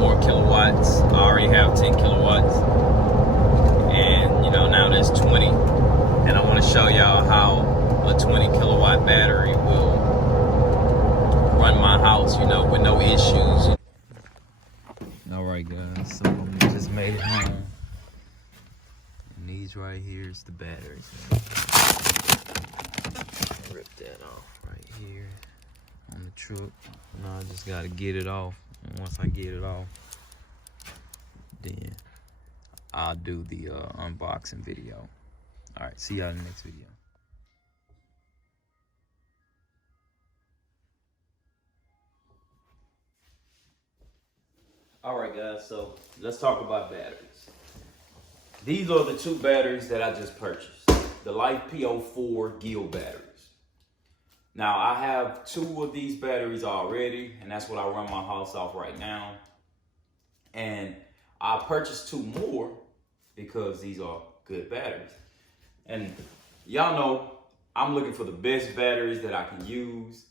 more kilowatts. I already have 10 kilowatts. And, now there's 20. And I want to show y'all how a 20 kilowatt battery will run my house, with no issues. All right, guys, so we just made it home. And these right here is the batteries. Rip that off right here on the truck. Now I just gotta get it off. And once I get it off, then I'll do the unboxing video. All right, see y'all in the next video. All right, guys, so let's talk about batteries. These are the two batteries that I just purchased. The LiFePO4 GIL batteries. Now, I have two of these batteries already, and that's what I run my house off right now. And I purchased two more because these are good batteries. And y'all know I'm looking for the best batteries that I can use.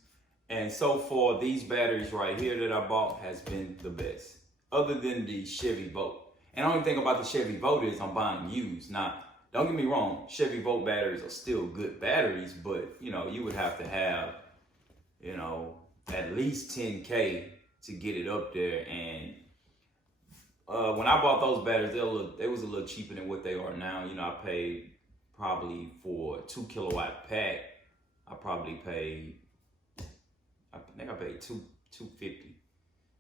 And so far, these batteries right here that I bought has been the best, other than the Chevy Volt. And the only thing about the Chevy Volt is I'm buying used. Now, don't get me wrong, Chevy Volt batteries are still good batteries, but you would have to have, at least 10K to get it up there. And when I bought those batteries, they was a little cheaper than what they are now. I paid probably for a 2 kilowatt pack. I think I paid $250.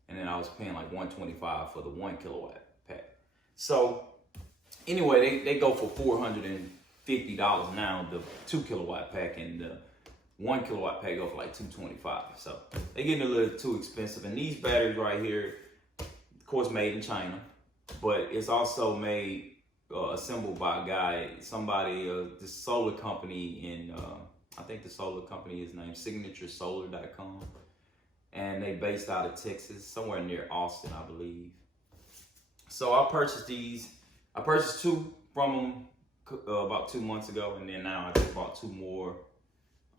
And then I was paying like $125 for the 1 kilowatt pack. So anyway, they go for $450 now, the 2 kilowatt pack, and the 1 kilowatt pack go for like $225. So they're getting a little too expensive. And these batteries right here, of course, made in China, but it's also made, assembled by a guy, this solar company in, I think the solar company is named SignatureSolar.com. And they based out of Texas, somewhere near Austin, I believe. So I purchased these. I purchased two from them about 2 months ago, and then now I just bought two more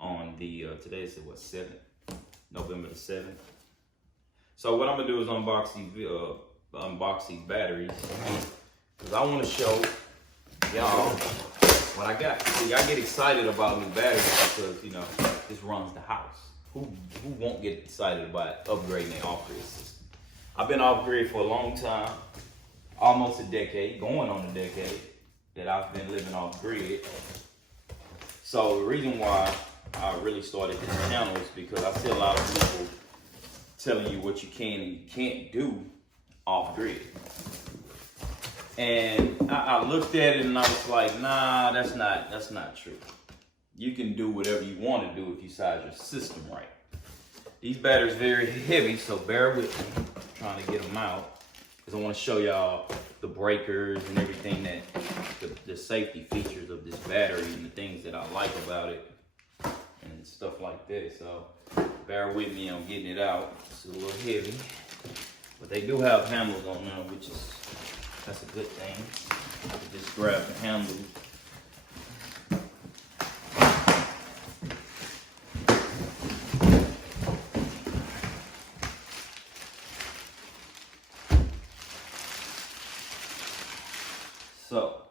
on the, today's what, 7th? November the 7th. So what I'm gonna do is unbox these batteries, because I wanna show y'all what I got. See, I get excited about new batteries because, this runs the house. Who won't get excited about upgrading their off-grid system? I've been off-grid for a long time, almost a decade, going on a decade that I've been living off-grid. So the reason why I really started this channel is because I see a lot of people telling you what you can and you can't do off-grid. And I looked at it and I was like, nah, that's not true. You can do whatever you want to do if you size your system right. These batteries very heavy, so bear with me. I'm trying to get them out because I want to show y'all the breakers and everything, that the safety features of this battery and the things that I like about it and stuff like that. So bear with me on getting it out. It's a little heavy, but they do have handles on them, that's a good thing. I can just grab the handle. So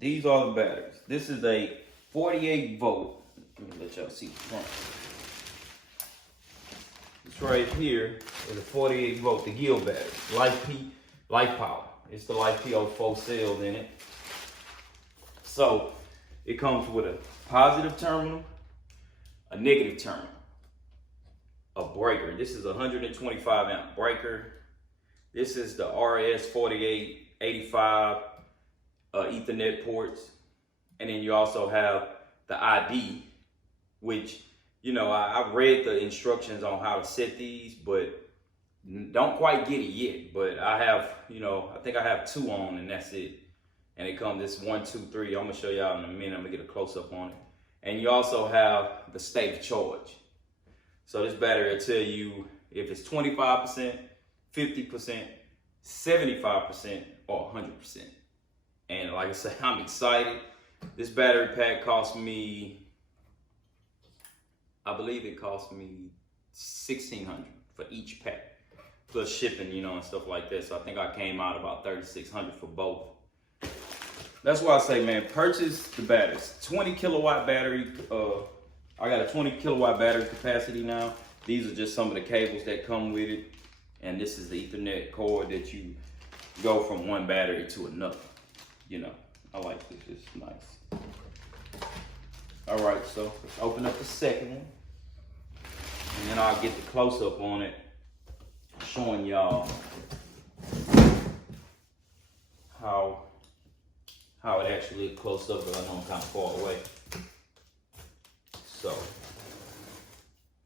these are the batteries. This is a 48 volt. Let me let y'all see the front. This right here is a 48 volt, the GIL battery, LiFePower. It's the LiFePO4 cells in it. So it comes with a positive terminal, a negative terminal, a breaker. This is a 125 amp breaker. This is the RS4885 Ethernet ports. And then you also have the ID, which, I read the instructions on how to set these, but don't quite get it yet. But I have, I think I have two on and that's it. And it comes this 1, 2, 3. I'm gonna show y'all in a minute. I'm gonna get a close up on it. And you also have the state of charge. So this battery will tell you if it's 25%, 50%, 75%, or 100%. And like I said, I'm excited. This battery pack cost me, I believe it cost me $1,600 for each pack. plus shipping, you know, and stuff like that. So I think I came out about $3,600 for both. That's why I say, man, purchase the batteries. 20 kilowatt battery. I got a 20 kilowatt battery capacity now. These are just some of the cables that come with it. And this is the Ethernet cord that you go from one battery to another. You know, I like this, it's nice. All right, so let's open up the second one. And then I'll get the close up on it, showing y'all how it actually is close up, but I know I'm kind of far away. So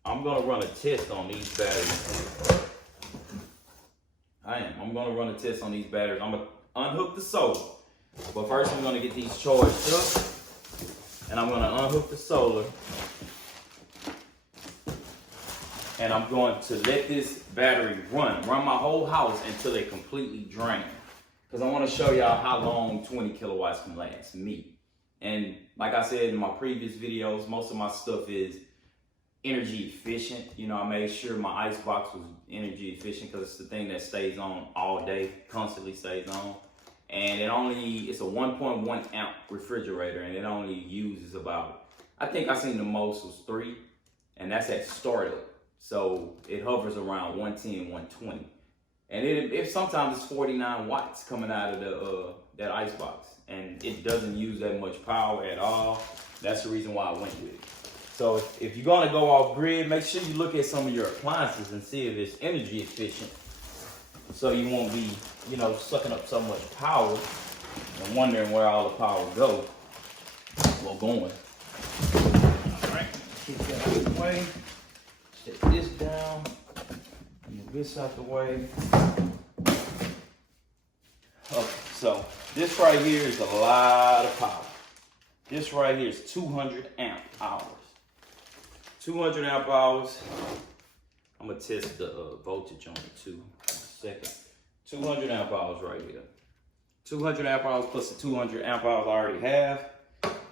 I'm gonna run a test on these batteries. I'm gonna run a test on these batteries. I'm gonna unhook the solar, but first I'm gonna get these charged up, and I'm gonna unhook the solar, and I'm going to let this battery run my whole house until it completely drains. Because I want to show y'all how long 20 kilowatts can last me. And like I said in my previous videos, most of my stuff is energy efficient. You know, I made sure my ice box was energy efficient because it's the thing that stays on all day, constantly stays on. And it's a 1.1 amp refrigerator, and it only uses about, I think I seen the most was 3, and that's at startup. So it hovers around 110, 120. And if sometimes it's 49 watts coming out of that ice box, and it doesn't use that much power at all. That's the reason why I went with it. So if you're gonna go off grid, make sure you look at some of your appliances and see if it's energy efficient, so you won't be, you know, sucking up so much power and wondering where all the power goes or going. All right, keep that out of the way. Set this down. Move this out the way. Okay, so this right here is a lot of power. This right here is 200 amp hours. 200 amp hours. I'm gonna test the voltage on it too. 2nd. 200 amp hours right here. 200 amp hours plus the 200 amp hours I already have.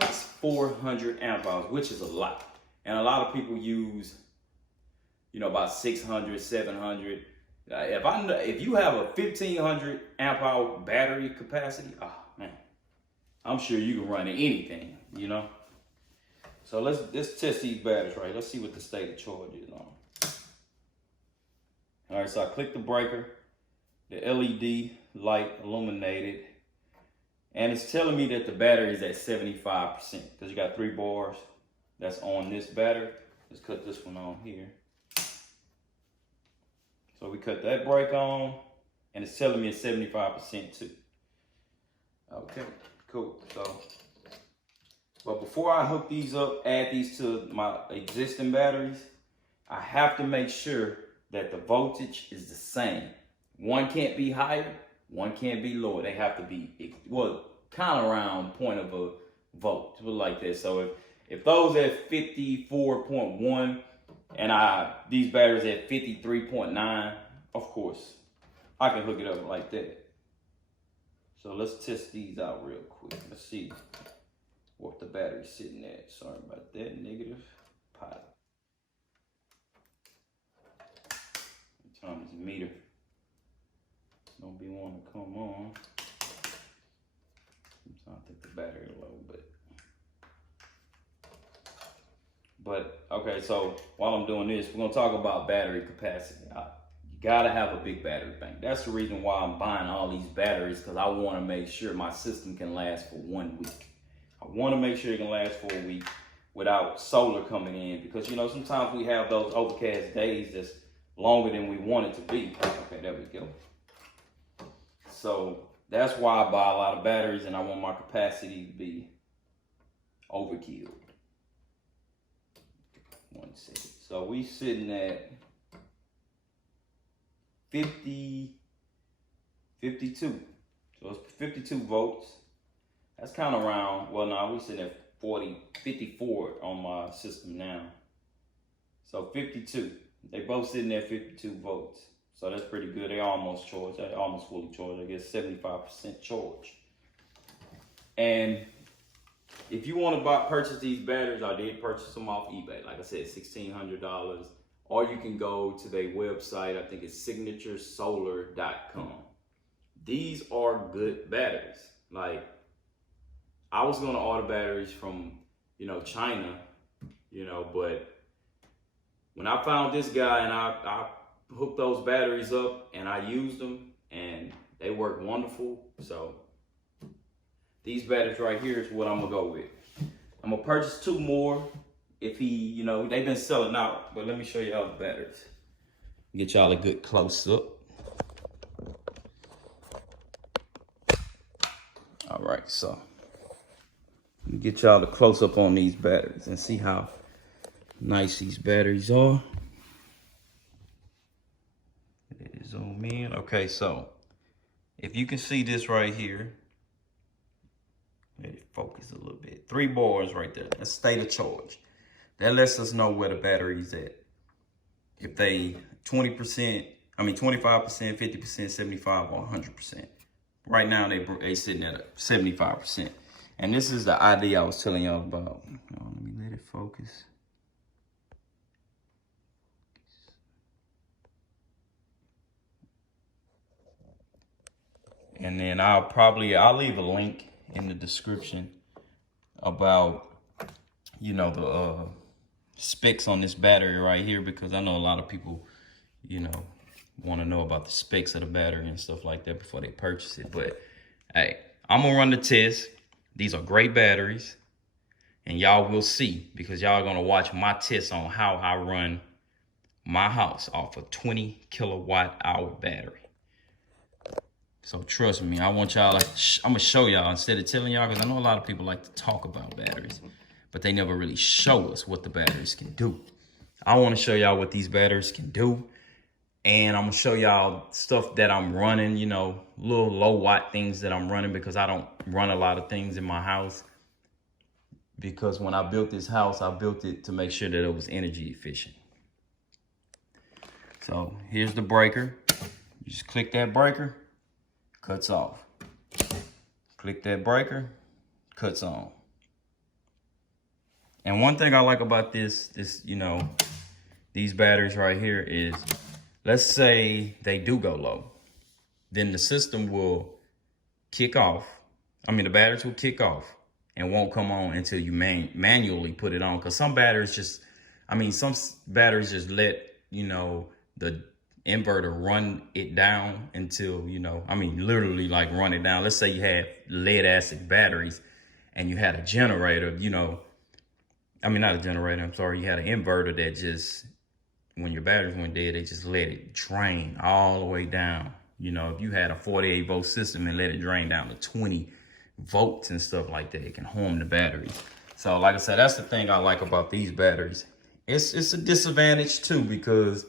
It's 400 amp hours, which is a lot. And a lot of people use, you know, about 600, 700. If you have a 1500 amp hour battery capacity, oh man, I'm sure you can run anything, you know. So let's test these batteries, right? Let's see what the state of charge is on. All right, so I click the breaker, the LED light illuminated, and it's telling me that the battery is at 75% because you got 3 bars that's on this battery. Let's cut this one on here. So we cut that brake on, and it's telling me it's 75% too. Okay, cool. So, but before I hook these up, add these to my existing batteries, I have to make sure that the voltage is the same. One can't be higher, one can't be lower. They have to be, well, kind of around point of a volt, like this. So if those at 54.1 and these batteries at 53.9, of course, I can hook it up like that. So let's test these out real quick. Let's see what the battery's sitting at. Sorry about that, negative pi. Turn this meter. Don't be wanting to come on. I think the battery low, but okay, so while I'm doing this, we're gonna talk about battery capacity. You gotta have a big battery bank. That's the reason why I'm buying all these batteries, because I wanna make sure my system can last for 1 week. I wanna make sure it can last for a week without solar coming in, because you know, sometimes we have those overcast days that's longer than we want it to be. Okay, there we go. So that's why I buy a lot of batteries, and I want my capacity to be overkill. 1 second. So we sitting at 52. So it's 52 volts. That's kind of around, well, no, we sitting at 54 on my system now. So 52. They both sitting at 52 volts. So that's pretty good. They almost charged. They almost fully charged. I guess 75% charge. And if you want to purchase these batteries, I did purchase them off eBay. Like I said, $1,600 or you can go to their website. I think it's signaturesolar.com. These are good batteries. Like, I was gonna order batteries from, China, but when I found this guy and I hooked those batteries up and I used them and they work wonderful. So these batteries right here is what I'm gonna go with. I'm gonna purchase 2 more if he, they've been selling out, but let me show you all the batteries. Get y'all a good close up. All right, so let me get y'all the close up on these batteries and see how nice these batteries are. Zoom in. Okay, so if you can see this right here, let it focus a little bit. 3 bars right there. That's state of charge. That lets us know where the battery's at. If they 20%, 25%, 50%, 75, or 100%. Right now they sitting at 75%. And this is the idea I was telling y'all about. Let me let it focus. And then I'll leave a link in the description about, the specs on this battery right here, because I know a lot of people, want to know about the specs of the battery and stuff like that before they purchase it. But hey, I'm gonna run the test. These are great batteries, and y'all will see, because y'all are gonna watch my test on how I run my house off a 20 kilowatt hour battery. So trust me, I want y'all, I'm gonna show y'all instead of telling y'all, because I know a lot of people like to talk about batteries, but they never really show us what the batteries can do. I want to show y'all what these batteries can do. And I'm gonna show y'all stuff that I'm running, little low watt things that I'm running, because I don't run a lot of things in my house. Because when I built this house, I built it to make sure that it was energy efficient. So here's the breaker. You just click that breaker, cuts off. Click that breaker, cuts on. And one thing I like about these batteries right here is, let's say they do go low, then the system will kick off. The batteries will kick off and won't come on until you manually put it on. Because some batteries just let, the inverter run it down until, literally like run it down. Let's say you had lead acid batteries and you had a generator, not a generator, I'm sorry. You had an inverter that just, when your batteries went dead, they just let it drain all the way down. If you had a 48 volt system and let it drain down to 20 volts and stuff like that, it can harm the batteries. So like I said, that's the thing I like about these batteries. It's a disadvantage too, because,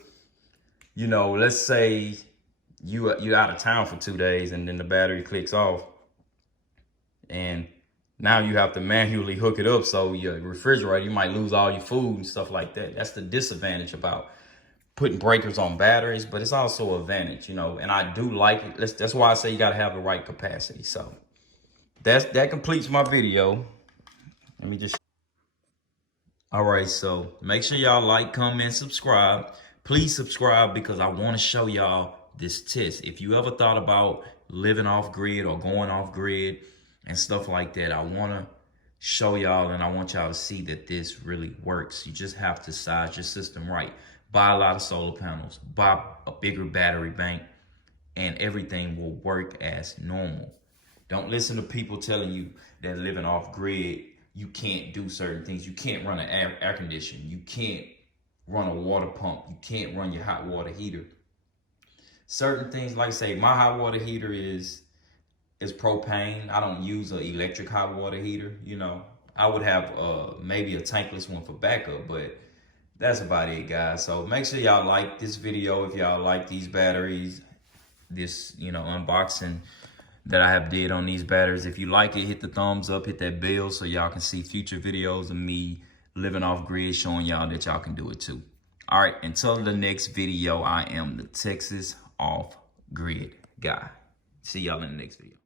let's say you're out of town for 2 days and then the battery clicks off, and now you have to manually hook it up. So your refrigerator, you might lose all your food and stuff like that. That's the disadvantage about putting breakers on batteries, but it's also an advantage, and I do like it. That's why I say you got to have the right capacity. So that completes my video. Let me just. All right, so make sure y'all like, comment, subscribe. Please subscribe, because I want to show y'all this test. If you ever thought about living off grid or going off grid and stuff like that, I want to show y'all, and I want y'all to see that this really works. You just have to size your system right. Buy a lot of solar panels, buy a bigger battery bank, and everything will work as normal. Don't listen to people telling you that living off grid, you can't do certain things. You can't run an air conditioner. You can't run a water pump. You can't run your hot water heater. Certain things, like I say, my hot water heater is propane. I don't use an electric hot water heater. I would have maybe a tankless one for backup, but that's about it, guys. So make sure y'all like this video if y'all like these batteries, this unboxing that I have did on these batteries. If you like it, hit the thumbs up, hit that bell so y'all can see future videos of me living off grid, showing y'all that y'all can do it too. All right, until the next video, I am the Texas Off Grid guy. See y'all in the next video.